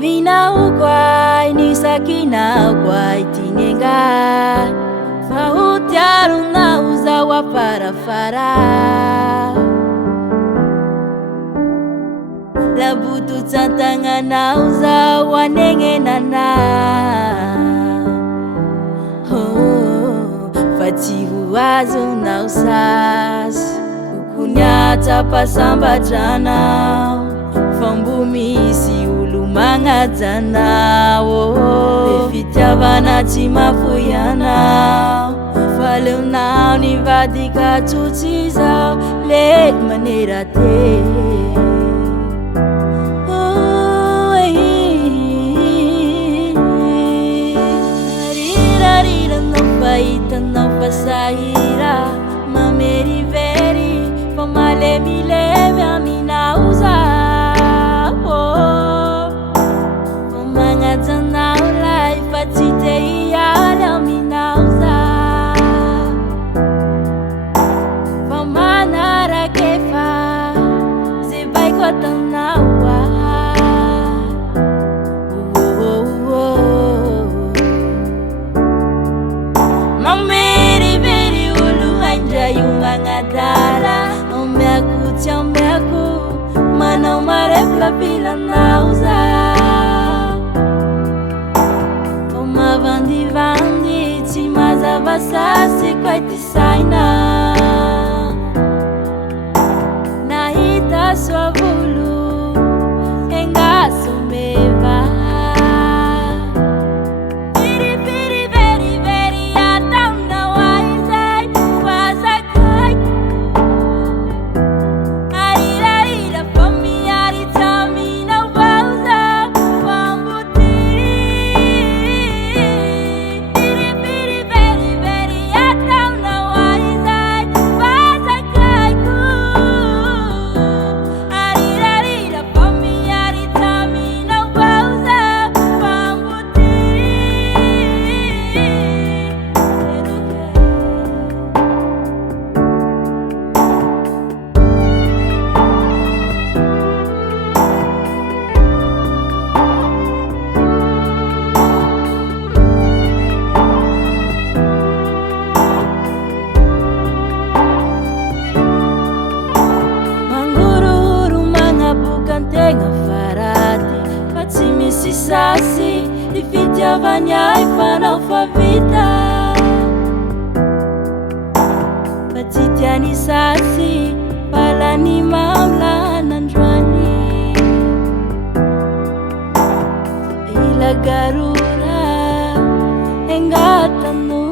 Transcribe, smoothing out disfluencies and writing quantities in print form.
Vinau quai ni sakina quai tinenga Fahutiaru na uzawa para fara Labutu tantanga na uzawa nengenana Fatihu wazo na usas Kukunyata pasamba jana Fambumisi ulumanga jana Befitiavana timafuyana Faleu nao ni vadika tutiza Le manera te Rira no faita no fasaira Mameri veri Famale mi leve a mina usa Famanga jana ulai Fatite iale a mina usa Famana rakefa Zebai kwa tanawa Mameri veri ulu anja yumanga dara Omeaku tiameaku Mana umarepla pila nauza Oma vandi vandi Timaza vasasi kwa tisaina Nahita sua vulu Enga sumeva Tenga farati Fatsimi sisasi Difitiavanya ifanau favita Fatitiani sasi Palani maula nandrani Ila garura Engatanu